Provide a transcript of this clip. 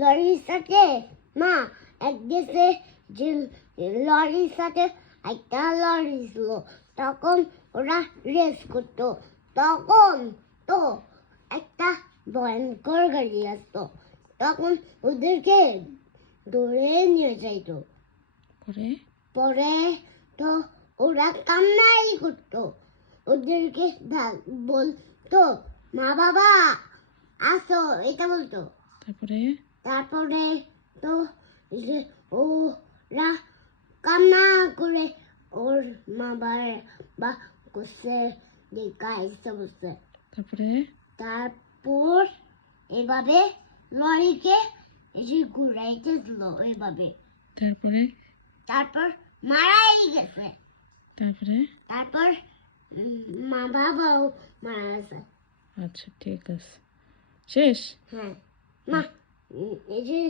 লরির সাথে মা এক দেশে যে লরির সাথে একটা লরি ছিল, তখন ওরা রেস করতো, তখন তো একটা ভয়ঙ্কর গাড়ি আসতো, তখন ওদেরকে ধরে নিয়ে যাইতো। পরে তো ওরা কান্নাই করতো, ওদেরকে বলতো মা বাবা আসো, এটা বলতো। তারপরে তো যে ওরা কান্না করে ওর মা বাবা করছে যে গাইছে বসে। তারপর এভাবে লরিকে এসে ঘুরাইতেছিল ওইভাবে। তারপর মারাই গেছে। তারপর মা বাবাও মারা গেছে। আচ্ছা, ঠিক আছে, শেষ। হ্যাঁ মা, এই যে